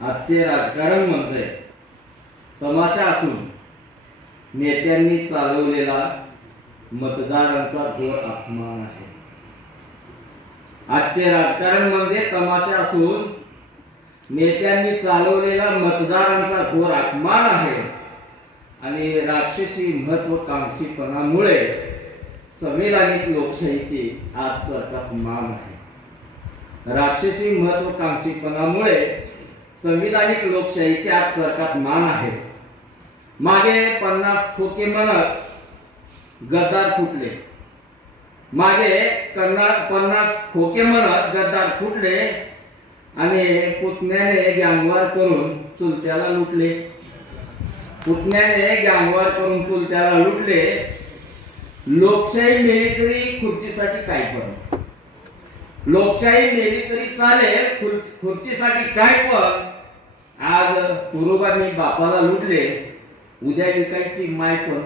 आजचे राजकारण म्हणजे तमाशा असून नेत्यांनी चालवलेला मतदारांचा घोर अपमान आहे। आजचे राजकारण म्हणजे तमाशा असून नेत्यांनी चालवलेला मतदारांचा घोर अपमान आहे आणि राक्षसी महत्वाकांक्षीपणामुळे संविधानिक लोकशाहीची आज सरकार मान आहे। राक्षसी महत्वाकांक्षीपणामुळे संविधानिक लोकशाहीची आज सरकार मान आहे। मागे 50 खोके म्हणत गद्दार फुटले, मागे 50 खोके म्हणत गद्दार फुटले आणि पुतण्याने गँगवार करून चुलत्याला लुटले। पुतण्याने गँगवार करून चुलत्याला लुटले। लोकशाही मेली तरी खुर्चीसाठी काय पण, लोकशाही मेली तरी चालेल, खुर्चीसाठी काय पण। आज पुरोगामी बापाला लुटले, उद्या विकायची माय पण।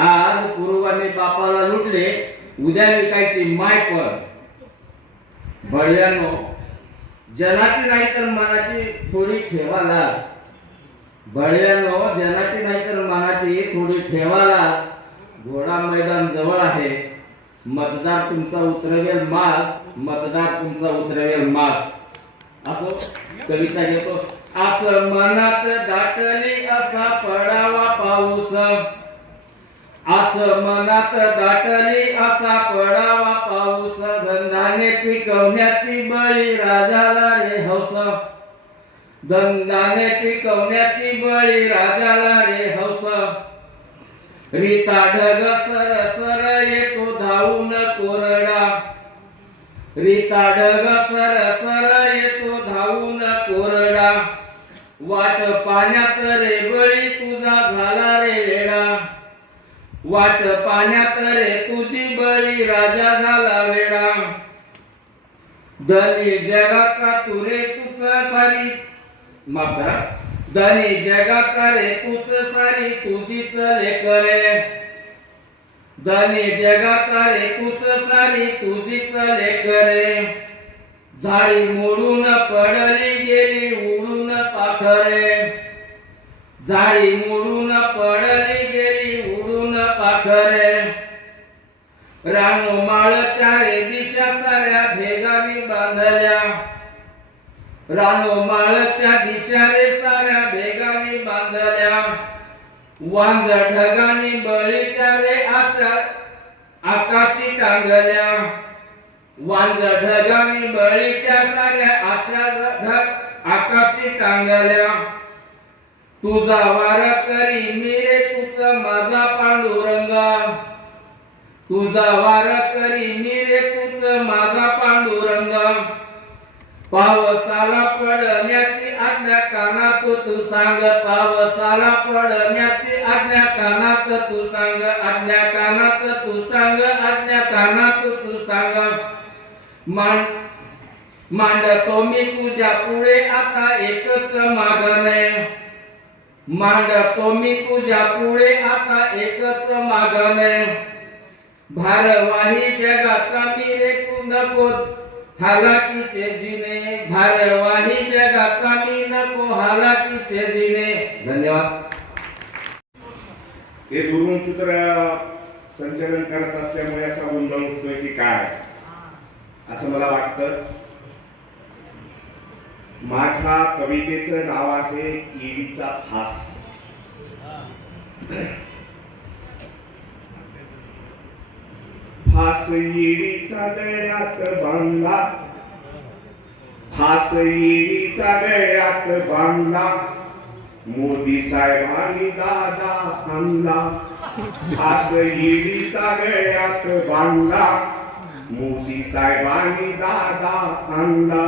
आज पुरोगामी बापाला लुटले, उद्या विकायची माय पण। बळ्यानो, जनाची नाही तर मनाची थोडी ठेवा लाज। बळ्यानो, जनाची नाही तर मनाची थोडी ठेवा लाज। घोडा मैदान जवळ आहे, मतदार तुमचा उतरवेल मास, मतदार तुमचा उतरवेल मास। असो कविता घेतो। असं मनात दाटली असा पडावा पाऊस, असं मनात दाटली असा पडावा पाऊस। धंदाने पिकवण्याची बळी राजाला रे हौस, धंदाने पिकवण्याची बळी राजाला रे हौस। रीता ढग सर सर येतो धावून कोरडा, रीता ढग सर सर येतो धावून कोरडा। वाट पाण्यात रे बळी तुझा झाला रे वेडा, वाट पाण्यात रे तुझी बळी राजा झाला वेडा। धनी जगाचा तुरे तुझ सारी, माफ करा, धनी जगाचा रे तुझ सारी तुझीच लेकरे। धनी जगाचा रे तुझ सारी तुझीच लेकरे। झाडी मोडून पडली गेली उडून पाखरे, झाडी मोडून पडली गेली उडून पाखरे। रानमाळ चारे दिशा साऱ्या भेगानी बांधल्या, रानमाळच्या दिशा रे साऱ्या भेगानी बांधल्या। वांज ढगानी बळीच्या रे आशा आकाशी टांगल्या, वांज ढगानी बळीच्या साऱ्या आशा ढग आकाशी टांगल्या। तुझा वार करी मी रे तुझ माझा पांडुरंग, तुझा वार करी मी रे तुझ माझा पांडुरंग। पावसाला पडण्याची आज्ञा कानात तू सांग, पावसाला पडण्याची आज्ञा कानात तू सांग, आज्ञा कानात तू सांग, आज्ञा कानात तू सांग। मांडतो मी तुझ्या पुढे आता एकच मागणे, मांडतो मी तुझ्या पुढे आता एकच मागणे। भारवाही जगाचा मी रे तू नको हालाकीचे जिने, भारवाही जगाचा मी नको हालाकीचे जिने। धन्यवाद। हे दुरून सूत्र संचलन करत असल्यामुळे असा गोंधळ होतोय की काय असं मला वाटतं। माझ्या कवितेचं नाव आहे ईडीचा फास। फास ईडीचा गळ्यात बांधला, फास ईडीचा गळ्यात बांधला। मोदी साहेबांनी दादा आणला, फास ईडीचा गळ्यात बांधला। मोदी साहेबांनी दादा आणला।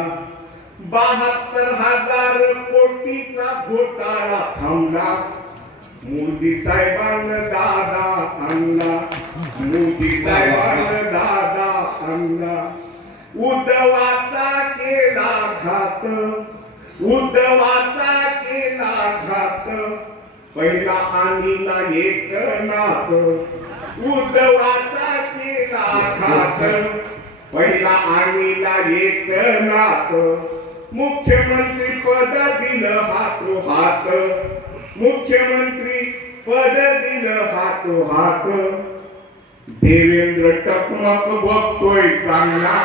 72,000 कोटीचा घोटाळा थांबला। मोदी साहेबांना दादा आणला, मोदी साहेबांना दादा आणला। उद्धवाचा केला घात, उद्धवाचा केला घात। पहिला आणला एकनाथ, उद्धवाचा केला घात। पहिला आणला एकनाथ। मुख्यमंत्री पद दिलं हातोहात, मुख्यमंत्री पद दिलं हातोहात. देवेंद्र टकमक बघतोय चांगला,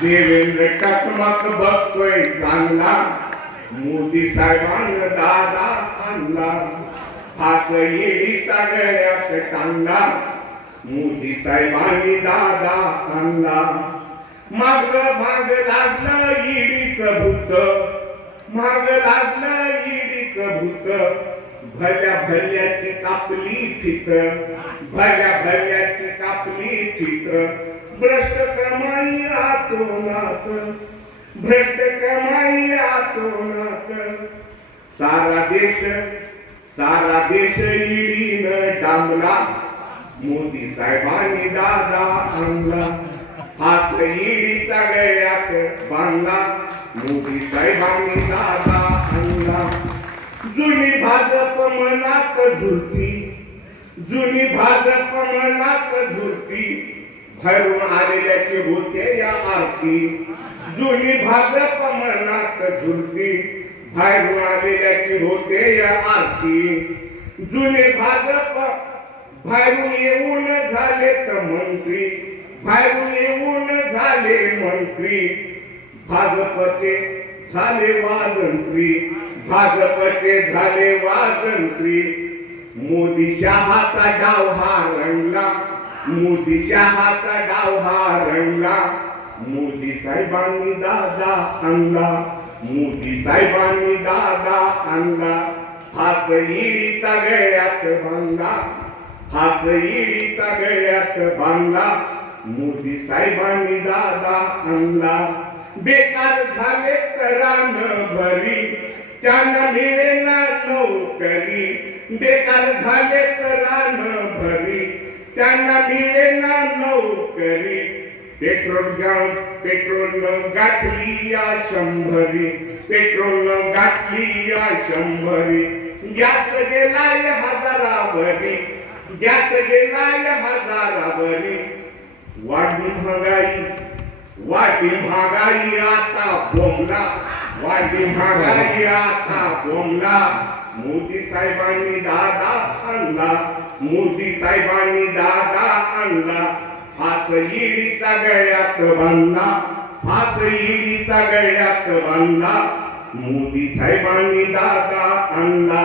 देवेंद्र टकमक बघतोय चांगला. मोदी साहेबांना दादा आणला, फास येडीचा गळ्यात टांगला. मोदी साहेबांनी दादा आणला. माग माग लागलं ईडीच भूत, माग लागलं ईडीच भूत. भल्या भल्याची कापली फित, भल्या भल्याची कापली फित. भ्रष्ट कमाई आतोनात, भ्रष्ट कमाई आतोनात. सारा देश ईडीनं डांबला. मोदी साहेबांनी दादा आणला, फास ईडीचा गळ्यात बांधला. मोदी साहेबांनी दादा आणला. जुनी भाजप मनात झुलती, जुनी भाजप मनात झुलती. भरून आलेल्याचे होते या आरती, जुनी भाजप मनात झुलती. भरून आलेल्याचे होते या आरती. जुने भाजप बाहेरून येऊन झालेत मंत्री, बाहेरून येऊन झाले मंत्री. भाजपचे झाले वाजंत्री, भाजपचे झाले वाजंत्री. मोदी शहाचा डाव हा रंगला, मोदी शहाचा डाव हा रंगला. मोदी साहेबांनी दादा आणला, मोदी साहेबांनी दादा आणला. फास ईडीचा गळ्यात बांधला, फास ईडीचा गळ्यात बांधला. मोदी साहेबांनी दादा आणला. बेकार झाले रान भरी, त्यांना मिळेना नोकरी. बेकार झाले रान भरी, त्यांना मिळेना नोकरी. पेट्रोल गाठली या 100, पेट्रोल गाठली या 100. गॅस गेलाय हजारावरी, गॅस गेलाय हजारावरी. वाढली महागाई, वाढली महागाई आता बोंबला, वाढली महागाई आता बोंबला. मोदी साहेबांनी दादा आणला, मोदी साहेबांनी दादा आणला. फास ईडीचा गळ्यात बांधला, फास ईडीचा गळ्यात बांधला. मोदी साहेबांनी दादा आणला.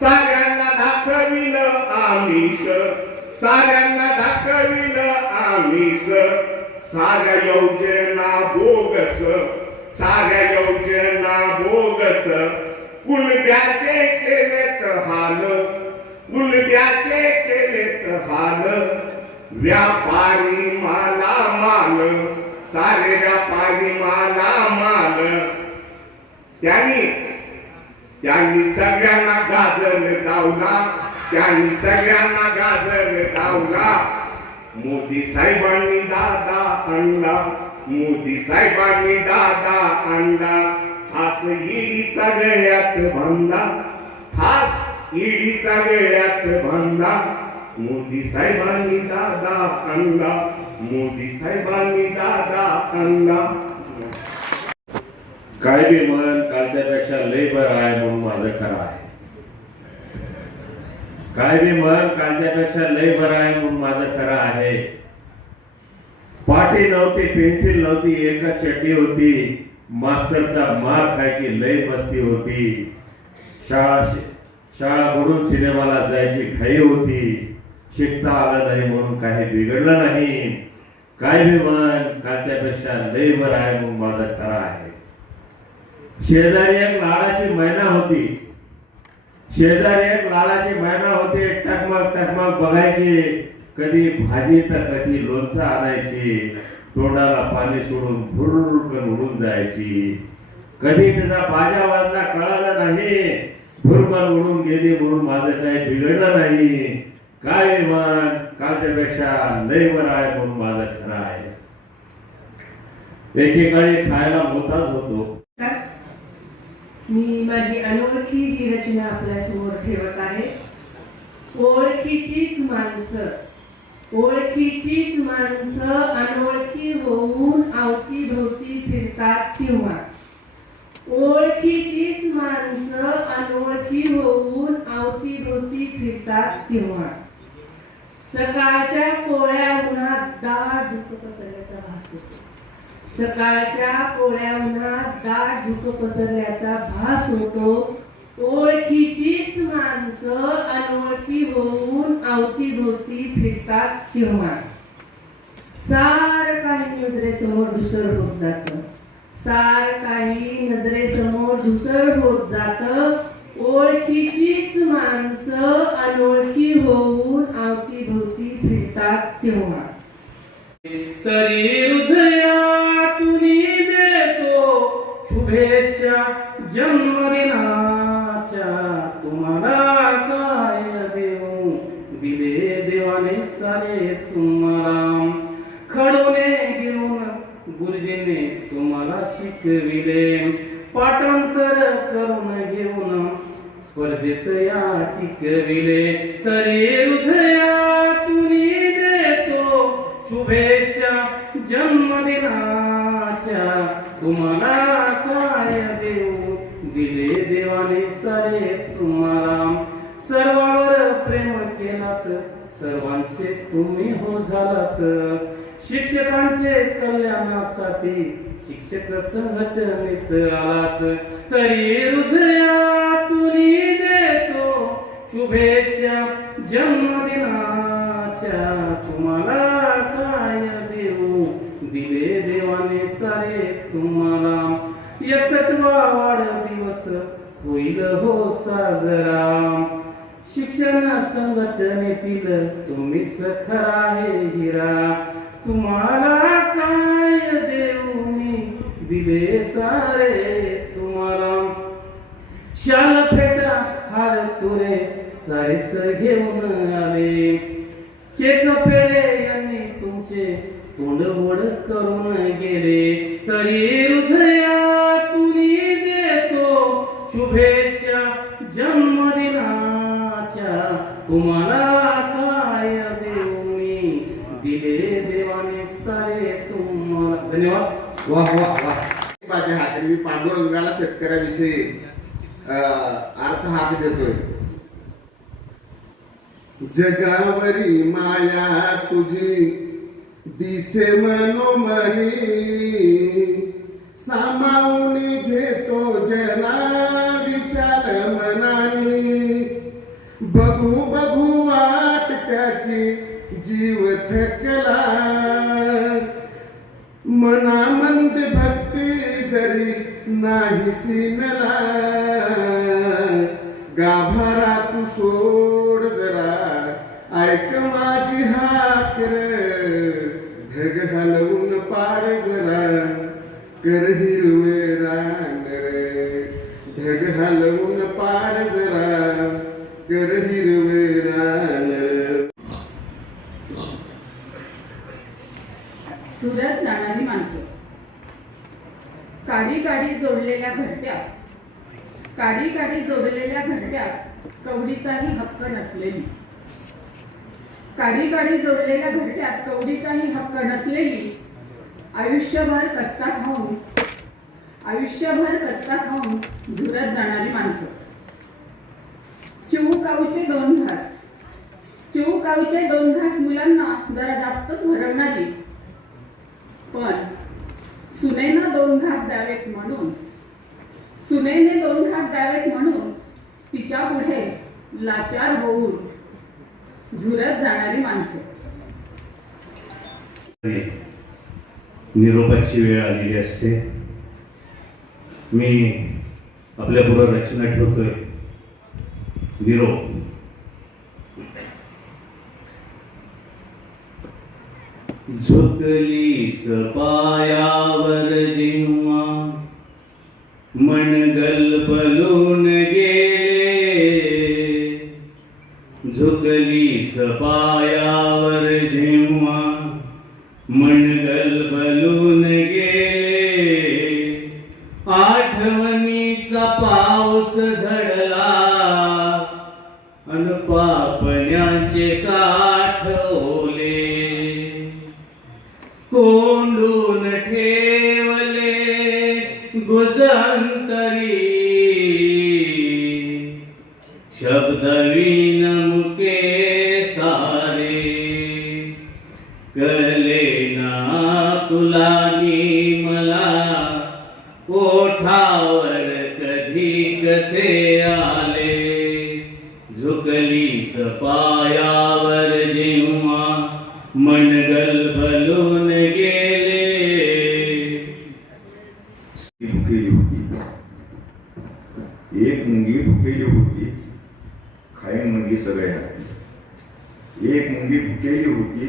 साऱ्यांना दाखविलं आमिष, साऱ्यांना दाखविलं आमिष. साऱ्या योजना बोगस, साऱ्या योजना बोगस. कुणब्याचे केलेत हाल, कुणब्याचे केलेत हाल. व्यापारी माला माल, सारे व्यापारी माला माल. त्यांनी सगळ्यांना गाजर दावला, त्यांनी सगळ्यांना गाजर दावला. मोदी साहेबांनी दादा आणला, मोदी साहेबांनी दादा आणला. फास ईडीचा गळ्यात बांधला, फास ईडीचा गळ्यात बांधला. मोदी साहेबांनी दादा आणला, मोदी साहेबांनी दादा आणला. काय बी म्हण कालच्यापेक्षा लय बरं आहे म्हणून माझं खरं आहे. काय बी म्हण कालच्यापेक्षा लय बरं आहे म्हणून माझं खरं आहे. पाटी नव्हती, पेन्सिल नव्हती, एकच चड्डी होती. मास्तरचा मार खायची लय मस्ती होती. शाळा बुडून सिनेमाला जायची घाई होती. शिकता आलं नाही म्हणून काही बिघडलं नाही. काय बी म्हण कालच्यापेक्षा लय बरं आहे म्हणून माझं खरं आहे. शेजारी एक लाडाची मैना होती, शेजारी एक लाडाची मैना होती. टकमक टकमक बघायची, कधी भाजी तर कधी लोणचं आणायची. तोंडाला पाणी सोडून भुरकन उडून जायची. कधी तिचा बाजा वाजला कळालं नाही, भुरकन उडून गेली म्हणून माझं काही बिघडलं नाही. काय म्हण कालच्यापेक्षा लय बरं आहे म्हणून माझं खरं आहे. एकेकाळी खायला मोताच होतो. मी माझी अनोळखी ही रचना आपल्या समोर ठेवत आहे. ओळखीचीच माणसं, ओळखीचीच माणसं अनोळखी होऊन अवतीभोवती फिरतात तेव्हा ओळखीचीच माणसं अनोळखी होऊन अवतीभोवती फिरतात तेव्हा सकाळच्या कोळ्या उन्हात दाट धुकं पसरल्याचा भास होतो. सकाळच्या कोळ्या उन्हात दाट धुकं पसरल्याचा भास होतो. ओळखीचीच माणसं अनोळखी होऊन अवतीभोवती फिरतात तेव्हा सार काही नजरेसमोर धुसर होत जातं. सार काही नजरेसमोर धुसर होत जातं. ओळखीचीच माणसं अनोळखी होऊन अवतीभोवती फिरतात तेव्हा तरी हृदयातून देतो शुभेच्छा जन्मदिनाच्या. तुम्हाला काय देऊ दिले देवाने सारे तुम्हाला. खडूने घेऊन गुरुजीने तुम्हाला शिकविले. पाठांतर करून घेऊन स्पर्धेत या टिकविले. तरी हृदयातून देतो शुभेच्छा जन्मदिनाच्या. तुम्हाला काय देऊ दिले देवाने सारे तुम्हाला. सर्वांवर प्रेम केलात सर्वांचे तुम्ही हो झालात. शिक्षकांचे कल्याणासाठी शिक्षक संघटनेत आलात. तरी हृदयातून देतो शुभेच्छा जन्मदिनाच्या. तुम्हाला काय देऊ दिले देवाने सारे तुम्हाला. 61वा वाढदिवस होईल हो साजरा. शिक्षण संघटनेतील तुम्हीच खरा आहे हिरा. तुम्हाला काय देऊ मी दिले सारे तुम्हाला. शाल फेटा हार तुरे सारेच घेऊन आले. केक पेढे यांनी तुमचे तोंड गोड करून गेले. तरी हृदयातून देतो शुभेच्छा जन्मदिनाच्या. तुम्हाला काय देऊ मी दिले देवाने सारे तुम्हाला. धन्यवाद. वाह वाह वाह. माझ्या हाताने मी पांडुरंगाला शेतकऱ्याविषयी अर्थ हाक देतोय. जगावरी माया तुझी दिसे मनोमनी. सामावून घेतो जना विशाल मनानी. बघू बघू वाट त्याची जीव थकला. मनामंद भक्ती जरी नाही सीनला. गाभारा तू सोड जरा ऐक माझी हाकर. ढग हलवून पाड जरा कर हिरवे रान रे. ढग हलवून पाड जरा कर हिरवे रान. सुरत जाणारी माणसं. काडी काडी जोडलेल्या घरट्यात काडी काडी जोडलेल्या घरट्यात कवडीचाही हक्क नसलेली. काडी काडी जोडलेल्या घरट्यात कवडीचाही हक्क नसलेली. आयुष्यभर कष्टा खाऊन झुरत जाणारी माणसं. चिवकाऊचे दोन घास मुलांना जरा जास्तच भरवणारी. पण सुनेने दोन घास द्यावेत म्हणून तिच्या पुढे लाचार होऊन झुरत जाणारी माणसं. निरोपाची वेळ आलेली असते. मी आपल्याबरोबर रचना ठेवतोय. निरोप. झुकलीस पायावर जेव्हा मनगल बलून गेले. झुकलीस पायावर जेव्हा मनगल बलून गेले. आठवणीचा पाऊस झडला अन पापण्यांचे काठ ओले. कोंडून ठेवले गुजंतर सारे कळले ना तुला नी मला ओठावर कधी कसे आले झुकली सपायावर जेव्हा मनगल भलून गेले ती भुकेली होती, एक मुंगी भुकेली होती, खाईन म्हणली सगळे हत्ती. एक मुंगी भुकेली होती,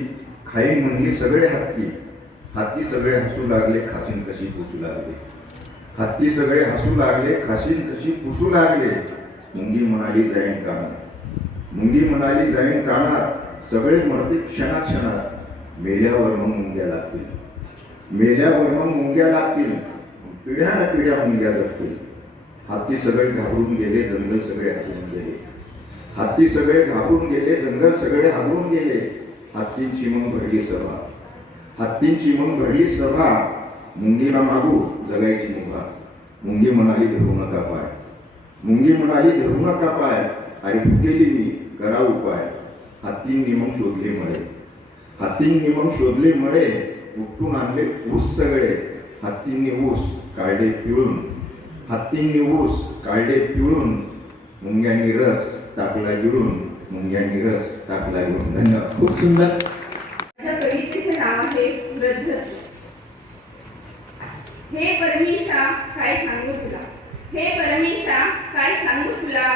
खाईन म्हणली सगळे हत्ती. हत्ती सगळे हसू लागले, खाशीन कशी पुसू लागले. हत्ती सगळे हसू लागले, खाशीन कशी पुसू लागले. मुंगी म्हणाली जाईन कानात, मुंगी म्हणाली जाईन कानात. सगळे मरते क्षणाक्षणात, मेल्यावर मग मुंग्या लागतील, मेल्यावर मग मुंग्या लागतील. पिढ्याला पिढ्या मुंग्या जगतील. हत्ती सगळे घाबरून गेले, जंगल सगळे हादरून गेले. हत्ती सगळे घाबरून गेले, जंगल सगळे हादरून गेले. हत्तींची मग भरली सभा, हत्तींची मग भरली सभा. मुंगीला मागू जगायची मुभा. मुंगी म्हणाली धरू नका पाय, मुंगी म्हणाली धरू नका पाय. अरे भुकेली मी करा उपाय. हत्तींनी मग शोधले मळे, हत्तींनी मग शोधले मळे. उपटून आणले ऊस सगळे. हत्तींनी ऊस काढले पिळून, हत्तींनी ऊस काढले पिळून. मुंग्यांनी रस टाकला गिळून, मुंग्यांनी रस टाकला गिळून. धन्यवाद. खूप सुंदर. माझ्या कवितेचे नाव आहे वृद्धत्व. हे परमेशा काय सांगू तुला, हे परमेशा काय सांगू तुला.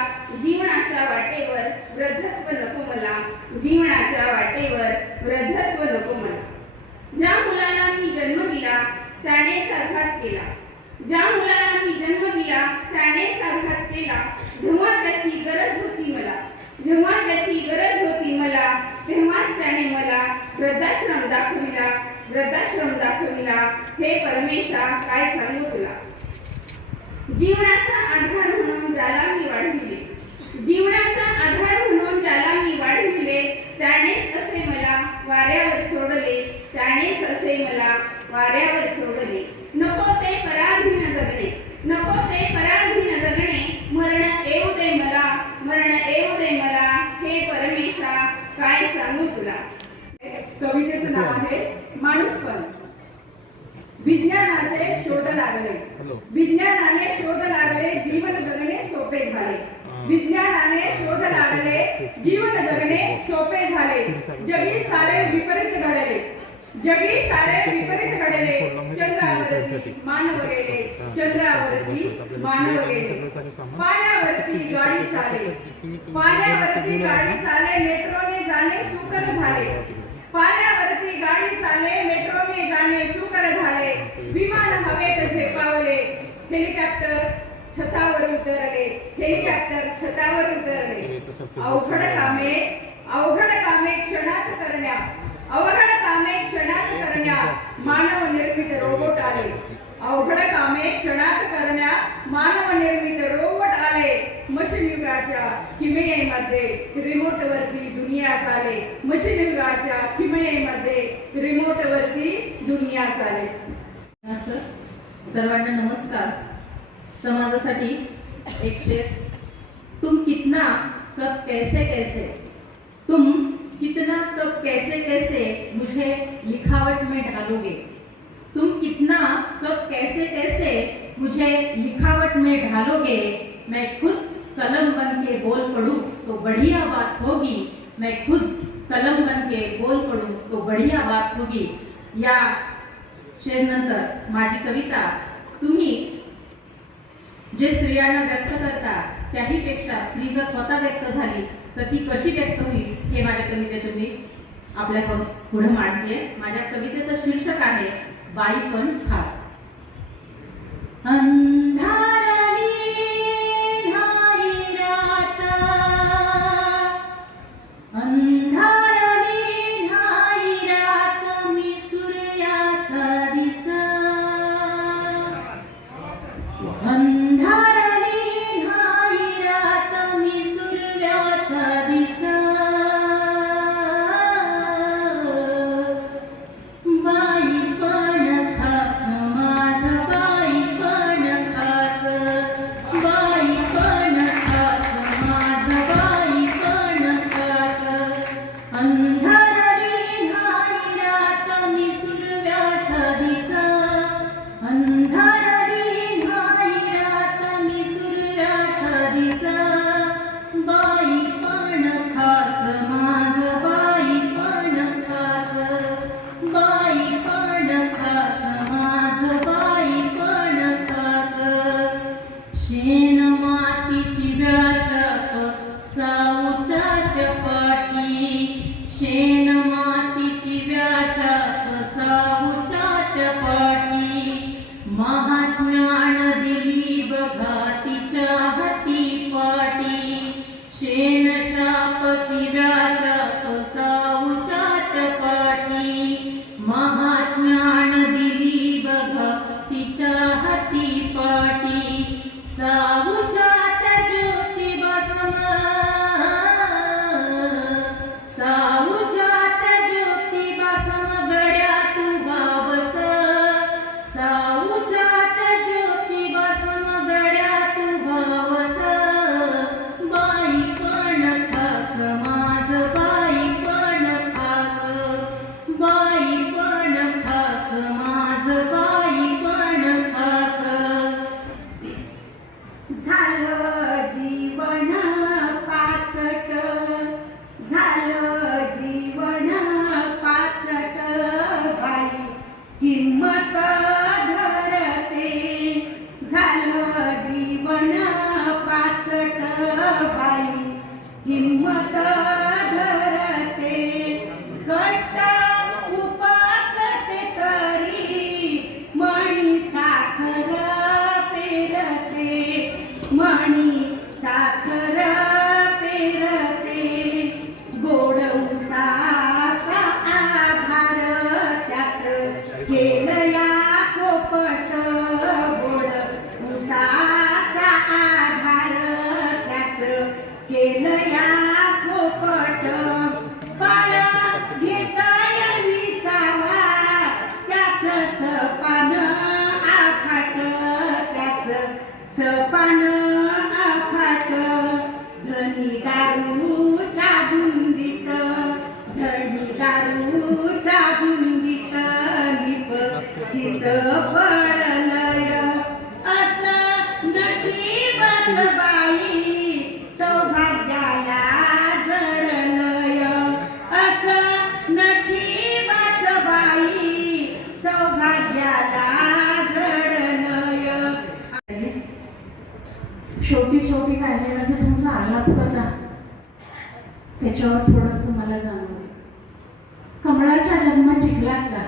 जीवनाच्या वाटेवर वृद्धत्व नको मला, जीवनाच्या वाटेवर वृद्धत्व नको मला. ज्या मुलाला मी जन्म दिला त्यानेच आघात केला, ज्या मुलाला मी जन्म दिला त्यानेच आघात केला. जेव्हा त्याची गरज होती मला, जेव्हा त्याची गरज होती मला, तेव्हाच त्याने मला वृद्धाश्रम दाखविला, वृद्धाश्रम दाखविला. हे परमेशा काय सांगू तुला. जीवनाचा आधार म्हणून ज्याला मी वाढविले, जीवनाचा आधार म्हणून ज्याला मी वाढविले, त्यानेच असे मला वाऱ्यावर सोडले, त्यानेच असे मला वाऱ्यावर सोडले. नको ते पराधीन जगणे, नको ते पराधीन जगणे. मरण येऊ दे मला, मरण येऊ दे मला. हे परमेशा काय सांगू तुला. कवितेचं नाव आहे माणूसपण. विज्ञानाचे शोध लागले, विज्ञानाने शोध लागले, जीवन जगणे सोपे झाले. विज्ञानाने शोध लागले, जीवन जगणे सोपे झाले. जगी सारे विपरीत घडले, जगी सारे विपरीत घडले. चंद्रावरती मानव गेले, चंद्रावरती मानव गेले. पाण्यावरती गाडी चाले, पाण्यावरती गाडी चाले, मेट्रोने जाणे सुकर झाले. पाण्यावरती गाडी चाले, मेट्रोने जाणे सुकर झाले. विमान हवेत झेपावले, हेलिकॉप्टर छतावर उतरले, हेलिकॉप्टर छतावर उतरले. अवघड कामे, अवघड कामे क्षणात करण्या, अवघड कामे क्षणात करण्या मानव निर्मित रोबोट आले. अवघड कामे क्षणात करण्या मानव निर्मित रोबोट आले. मशीन युगाच्या किमयेमध्ये रिमोट वरती दुनिया चाले, मशीन युगाच्या किमयेमध्ये रिमोट वरती दुनिया चाले. सर्वांना नमस्कार. समाजासाठी एक शेर. तुम कितना कब कैसे कैसे, तुम कितना कब कैसे कैसे मुझे लिखावट में ढालोगे. तुम कितना कब कैसे कैसे मुझे लिखावट में ढालोगे. मैं खुद कलम बन के बोल पढ़ूं तो बढ़िया बात होगी. मैं खुद कलम बन के बोल पढ़ूं तो बढ़िया बात होगी. या शेरनंतर माझी कविता. तुम्ही जे स्त्रियांना व्यक्त करता त्याहीपेक्षा स्त्री जर स्वतः व्यक्त झाली तर ती कशी व्यक्त होईल हे माझ्या कवितेतून मी आपल्याकडून पुढे मांडते. माझ्या कवितेचं शीर्षक आहे बाईपण खास. अंधाराली न्हाई राता, अंधाराली न्हाई रात, मी सूर्याचा दिसा. अंधाराली न्हाई रात, मी सूर्याचा दिसा. बाईपण खास माझं, बाईपण खास. अंधारी नाही रात मी सुरव्याचा दिसा, अंधारी नाही रात मी सुरव्याचा दिसा, बाई पण खास माझ बाई पण खास, बाई पण खास माझ बाई पण खास, शेण माती शिव्या शाप साऊच्या पाठी, शेण माती शिव्या शाप साऊच्या पाठी, महाज्ञान दिली बघा तिच्या हाती पाटी, शेण शाप शिव्या शाप साऊच्या पाठी, महाज्ञान दिली बघा तिच्या हाती पाटी, साऊच्या ज्योतिबा सम, साऊच्या ज्योतिबा सम गड्या तू भावस, साऊच्या ज्योतिबा सम गड्या तू भावस, बाई पण खास माझ बाई पण खास, बाई पण खास माझ बाई पण खास. झालं जीवन पाचट, झालं जीवन पाचट, बाई हिम्मत धरते, झालं जीवन पाचट, बाई हिम्मत धरते, कष्ट उपासते तरी मणी साखर पेरते, मणी साखर पेरते, गोड उसाचा आधार त्याच केलं या कोपट, गोड उसाचा आधार त्याच केलं या कोपट, पण घेताय विसावा त्याच सपान आफाट, त्याच सपान आफाट, धनी दारूच्या धुंदीत, धनी दारूच्या धुंदीत निपचित पडलय, असं नशीबच बाई सौभाग्याला जडलय, असं नशीबच बाई सौभाग्याला जडलय. शेवटी शेवटी काढलेला जो तुमचा आलाप होता त्याच्यावर थोडंसं मला जाणवलं. कमळाच्या जन्म चिखलातला,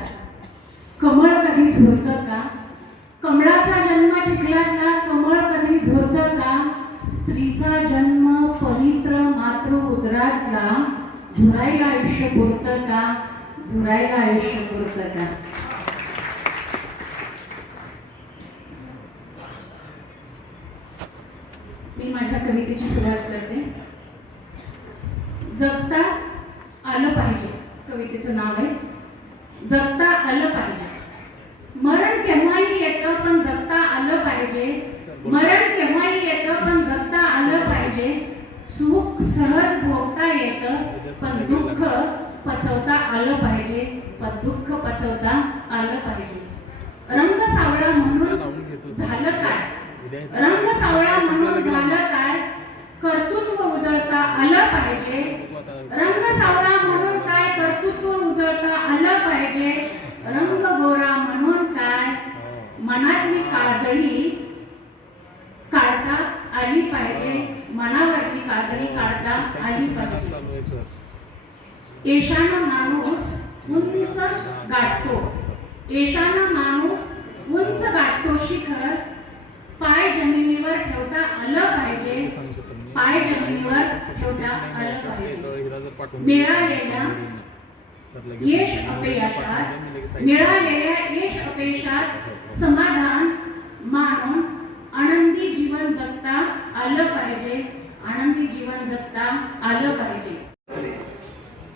कमळ कधी झुरतं का, कमळाचा जन्म चिखलातला, कमळ कधी झुरतं का, स्त्रीचा जन्म पवित्र मातृ उदरातला, झुरायला आयुष्य पुरतं का, झुरायला आयुष्य पुरतं का. मी माझ्या कवितेची सुरुवात करते. जगता आलं पाहिजे, कवितेचं नाव आहे. जगता आलं पाहिजे, मरण केव्हाही येतं पण जगता आलं पाहिजे, मरण केव्हाही येतं पण जगता आलं पाहिजे, सुख सहज भोगता येतं पण दुःख पचवता आलं पाहिजे, पण दुःख पचवता आलं पाहिजे. रंग सावळा म्हणून झालं काय, रंग सावळा म्हणून झालं काय, कर्तृत्व उजळता आलं पाहिजे, रंग सावळा म्हणून काय, कर्तृत्व उजळता आलं पाहिजे, रंग गोरा म्हणून काय, मनातली काजळी काढता आली पाहिजे, मनावरती काजळी काढता आली पाहिजे. येशानं माणूस उंच गाठतो, येशानं माणूस उंच गाठतो शिखर, पाय जमिनीवर ठेवता आलं पाहिजे, पाय जमिनीवर ठेवता आलं पाहिजे. मिळालेल्या यश अपयशात, मिळालेल्या यश अपयशात समाधान मानून आनंदी जीवन जगता आलं पाहिजे, आनंदी जीवन जगता आलं पाहिजे.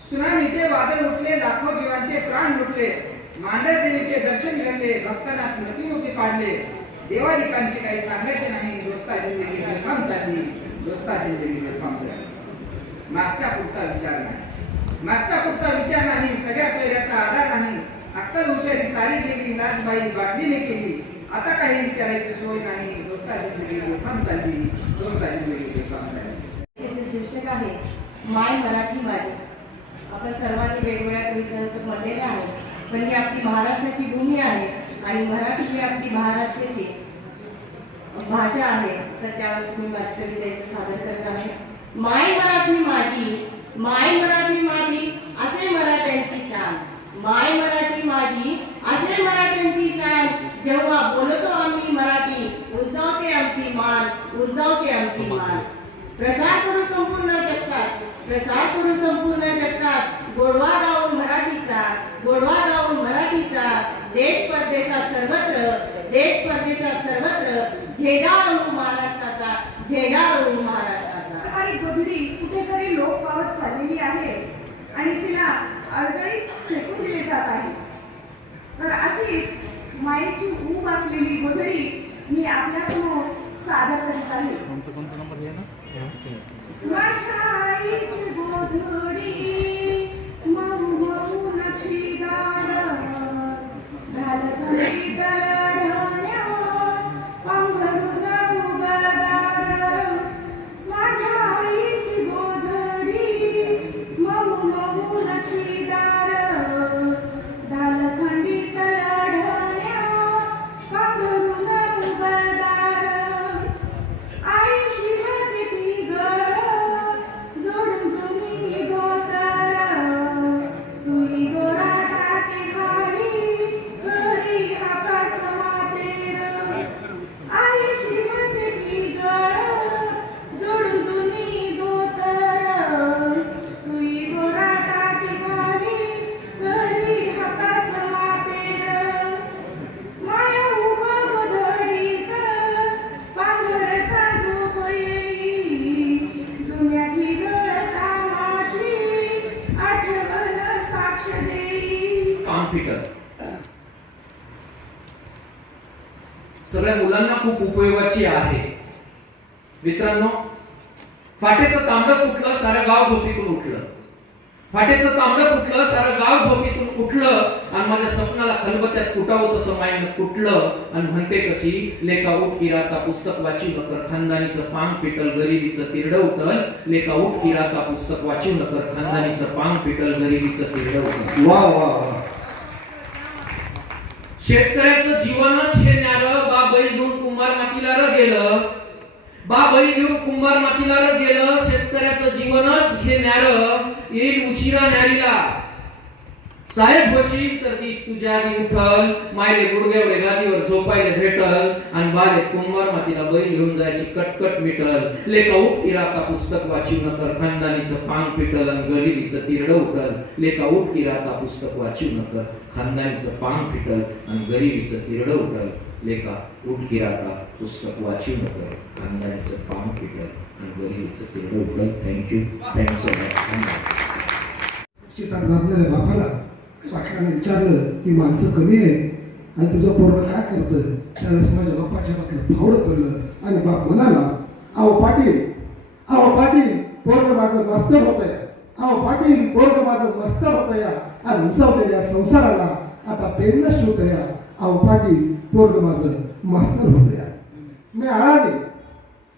सुनामीचे वादळ उठले, लाखो जीवांचे प्राण लुटले, मांडर देवीचे दर्शन घडले, भक्तांना स्मृतिमुखी पाडले, देवादिकांचे काही सांगायचे नाही, दोस्ता जिंदगी बेफाम चालली, दोस्ता जिंदगी बेफाम चालली. मागचा पुढचा विचार नाही, मागच्या अक्कल हुशारी सारी गेली, नाचबाई बाटलीने केली, आता काही विचारायची सोय नाही, दोस्ता जिंदगी बेफाम चालली, दोस्ता जिंदगी बेफाम चालली. त्याचे शीर्षक आहे माय मराठी माझी. आपण सर्वांनी वेगवेगळ्या कविता म्हणलेल्या आहेत, पण ही आपली महाराष्ट्राची भूमी आहे आणि मराठी ही आपली महाराष्ट्राची भाषा आहे. तर त्यावर मी माझी कविता इथे सादर करत आहे. माय मराठी माझी, माय मराठी माझी, असे मराठ्यांची शान. माय मराठी माझी, असे मराठ्यांची शान. जेव्हा बोलतो आम्ही मराठी, उंचावते आमची मान, उंचावते आमची मान. प्रसार करू संपूर्ण जगतात, प्रसार करू संपूर्ण जगतात. गोडवा गाऊन मराठीचा, गोडवा गाऊन मराठीचा. देश परदेशात सर्वत्र, देश परदेशात सर्वत्र. झेंडा रोवू महाराष्ट्राचा, झेंडा रोवू महाराष्ट्राचा. आणि गोधडी कुठेतरी लोप पावत चाललेली आहे आणि तिला अडगळीत फेकून दिले जात आहे. तर अशीच मायेची ऊब असलेली गोधडी मी आपल्यासमोर सादर करीत आहे. माझ्या आईची गोधडी मऊ मऊ नक्षीदार, घालत गलाढण्या पांघरून उबदार. माझ्या आईची गोधडी मऊ मऊ नक्षीदार, घालत गलाढण्या पांघरून उबदार. आई शिवते ती गळ जोडून जुनी धोतर, सुई दोरा टाके घाली घरी हाताच मातेर. आई शिवते ती गळ जोडून जुनी धोतर, सुई दोरा टाके घाली घरी हाताच मातेर. माया उभ गोधडीत पांघरता झोप येई, जुन्या ठिगळ कामाची आठवण साक्ष देई. कॉम्प्युटर सगळ्या मुलांना खूप उपयोगाची आहे. मित्रांनो, फाटेचं तांबडं फुटलं, सारं गाव झोपेतून उठलं. फाटेचं तांबडं फुटलं, सारं गाव झोपेतून उठलं. आणि माझ्या स्वप्नाला खलबत्यात कुटावं तसं मायनं कुठलं. आणि म्हणते कशी, लेका उठ किराता पुस्तक वाची नकर, खानदानीचं पांग पिटल, गरिबीचं तिरडं उठल. लेका उठ किराता पुस्तक वाची नकर, खानदानीचं पांग पिटल, गरिबीचं तिरडं उठल. वा वा वा. शेतकऱ्याचं जीवनच हे न्यारं. बा बैल घेऊन कुंभार मातीला र गेलं, बा बैल घेऊन कुंभार मातीला र गेलं. शेतकऱ्याचं जीवनच हे न्यारं. येईल उशिरा न्यारीला साहेब बशील तर दिस तुझ्या आधी उठल. मायले गुडगेवढे गादीवर झोपायला भेटल. आणि बाले कुंभार मातीला बैल घेऊन जायची कटकट मिटल. लेका उठ किराता पुस्तक वाचीव नकर, खानदानीचं पांग पिटल आणि गरिबीचं तिरडं उठल. लेका उठ किराता पुस्तक वाचीव नकर, खानदानीचं पांग पिटल आणि गरिबीचं तिरडं उठल. लेका उठ किराता पुस्तक वाचीव नकर, खानदानीचं पांग पिटल आणि गरिबीचं तिरडं उठल. थँक्यू. Thanks a lot. शेतात लाभलेल्या बापाला पाटलाने विचारलं की माणसं कमी आहेत आणि तुझं पोरगं काय करतं. त्यावेळेस माझ्या बाप्पाच्या हातातलं फावडं पडलं आणि बाप म्हणाला, अहो पाटील, अहो पाटील, पोरगं माझं मास्तर होत आहे. अहो पाटील, पोरगं माझं मास्तर होत या आणि उंचावलेल्या संसाराला आता प्रेम न शिवत या. अहो पाटील, पोरगं माझं मास्तर होत या. मी अडाणी,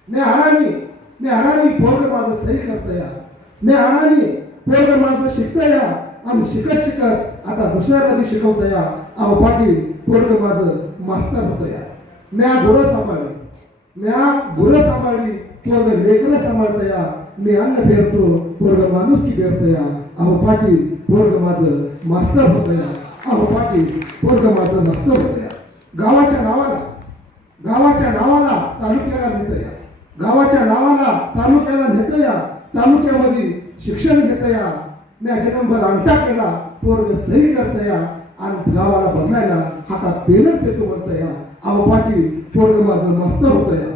मी अडाणी, मी अडाणी, पोरगं माझं सही करत या. मी अडाणी, पोरगं माझं शिकत या आणि शिकत शिकत आता दुसऱ्याला मी शिकवत या. अहो पाटील, पोरगं माझं मास्तर होत या. म्या गुरं सांभाळली, म्या गुरं सांभाळली, पोरगं लेकरं सांभाळत या. मी अन्न पेरतो, पोरगं माणुसकी पेरत या. अहो पाटील, पोरगं माझं मास्तर होत या. अहो पाटील, पोरगं माझं मास्तर होत या. गावाच्या नावाला, गावाच्या नावाला तालुक्याला नेत या. गावाच्या नावाला तालुक्याला नेत या. तालुक्यामध्ये शिक्षण घेत या. मी जन्मभर अंगठा केला, पोरग सही करत या आणि गावाला बदलायला हातात पेनच देतो म्हणत या. अहो पाटील, पोरग माझं मास्तर होत या.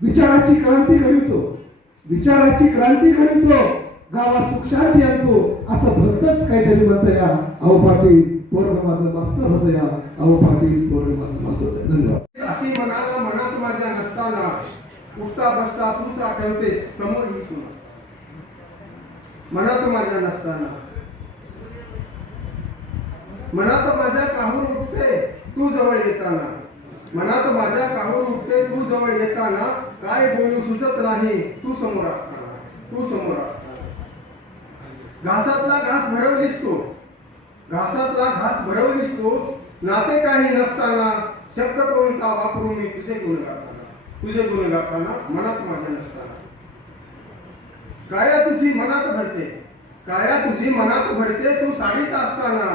विचाराची क्रांती घडवितो, विचाराची क्रांती घडवितो, गावात सुख शांती आणतो असं भलतच काहीतरी म्हणत या. अहो पाटील, पोरग माझं मास्तर होत या. अहो पाटील, पोरग माझं मास्तर होत. धन्यवाद. अशी मनाला मनात माझ्या नसताना उठता बसता तूच आठवतेस, समोर मी तू नसता. मनात माझ्या नसताना मनात माझ्या काहूर उठते तू जवळ येताना, मनात माझ्या काहूर उठते तू जवळ येताना, काय बोलू सुचत नाही तू समोर असताना, तू समोर असताना. घासातला घास भरवलीस तू, घासातला घास भरवलीस तू, नाते काही नसताना शब्द कोणता वापरू मी तुझे गुण गाताना, तुझे गुण गाताना मनात माझ्या नसताना. काया तुझी मनात भरते, काया तुझी मनात भरते तू साडीत असताना,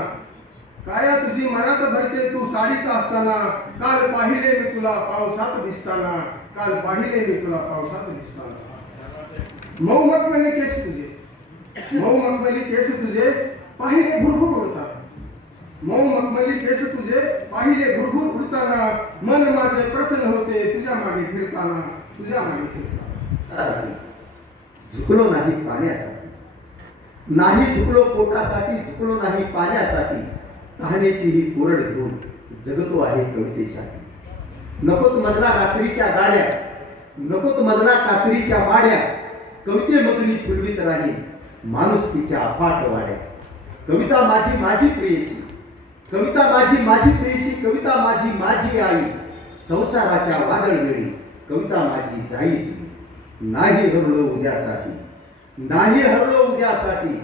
काया तुझी मनात भरते तू साडीत असताना, काल पाहिले मी तुला पावसात दिसताना, काल पाहिले मी तुला पावसात दिसताना. मऊ मखमली केस तुझे, मऊ मखमली केस तुझे पाहिले भुरभुर उडताना, मऊ मखमली केस तुझे पाहिले भुरभुर उडताना, मन माझे प्रसन्न होते तुझ्या मागे फिरताना, तुझ्या मागे फिरताना. झुकलो नाही पाण्यासाठी, नाही झुकलो पोटासाठी, झुकलो नाही पाण्यासाठी, तहानेची ही कोरड घेऊन जगतो आहे कवितेसाठी. नकोत मजला रात्रीच्या गाड्या, नकोत मजला कात्रीच्या वाड्या, कवितेमधून फुलवीत राही माणुसकीच्या अफाट वाड्या. कविता माझी माझी प्रेयसी, कविता माझी माझी प्रेयसी, कविता माझी माझी आई, संसाराच्या वादळ वेळी कविता माझी जाईची. नाही हरलो उद्यासाठी, नाही हरलो उद्यासाठी,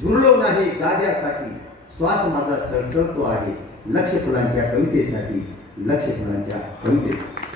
झुरलो नाही गाद्यासाठी, श्वास माझा सळसळतो आहे लक्ष फुलांच्या कवितेसाठी, लक्ष फुलांच्या कवितेसाठी.